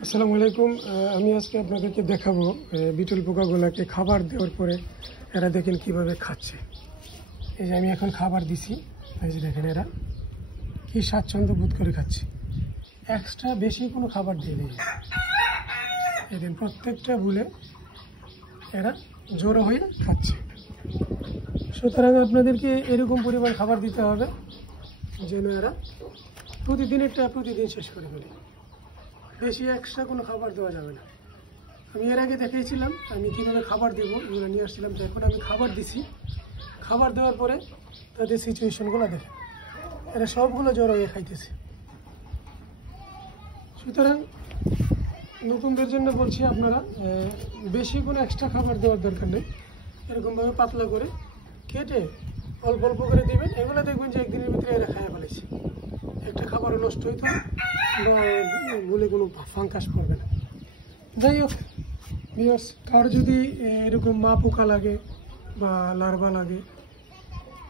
আসসালামু আলাইকুম। আমি আজকে আপনাদেরকে দেখাবো বিটল পোকাগুলোকে খাবার দেওয়ার পরে এরা দেখেন কিভাবে খাচ্ছে। এই যে আমি এখন খাবার দিছি, এই যে দেখেন এরা কি স্বাচ্ছন্দ্য বোধ করে খাচ্ছে। এক্সট্রা বেশি কোনো খাবার দিয়ে নেই, এদিন প্রত্যেকটা ভুলে এরা জড়ো হয়ে খাচ্ছে। সুতরাং আপনাদেরকে এরকম পরিমাণ খাবার দিতে হবে যেন এরা প্রতিদিন শেষ করে ফেলে। বেশি এক্সট্রা কোনো খাবার দেওয়া যাবে না। আমি এর আগে দেখিয়েছিলাম আমি কীভাবে খাবার দেবো, এগুলো নিয়ে আসছিলাম। তো এখন আমি খাবার দিছি, খাবার দেওয়ার পরে তাদের সিচুয়েশনগুলো দেখে এরা সবগুলো জড়ো হয়ে খাইতেছে। সুতরাং নতুনদের জন্য বলছি, আপনারা বেশি কোনো এক্সট্রা খাবার দেওয়ার দরকার নেই। এরকমভাবে পাতলা করে কেটে অল্প অল্প করে দিবেন। এগুলো দেখবেন যে একদিনের ভিতরে এরা খাইয়া ফেলেছে, একটা খাবারও নষ্ট হইতো না বা বলে কোনো ফাঙ্কাস পড়বে না। যাই হোক ভিউয়ার্স, কারো যদি এরকম মা পোকা লাগে বা লার্ভা লাগে,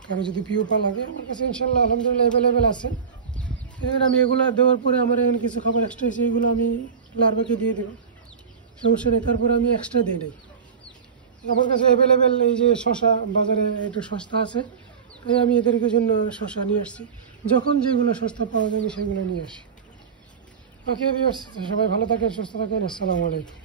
কারো যদি পিউপা লাগে, আমার কাছে ইনশাল্লাহ আলহামদুলিল্লাহ অ্যাভেলেবেল আছে। এবার আমি এগুলো দেওয়ার পরে আমার এখানে কিছু খাবার এক্সট্রা হয়েছে, এগুলো আমি লার্ভাকে দিয়ে দেবো, সমস্যা নেই। তারপরে আমি এক্সট্রা দিই নাই। আমার কাছে অ্যাভেলেবেল এই যে শশা বাজারে একটু সস্তা আছে, তাই আমি এদেরকে জন্য শশা নিয়ে আসছি। যখন যেগুলো সস্তা পাওয়া যাবে সেগুলো নিয়ে আসি। ওকে ভিউয়ার্স, সবাই ভালো থাকেন, সুস্থ থাকেন। আসসালামু আলাইকুম।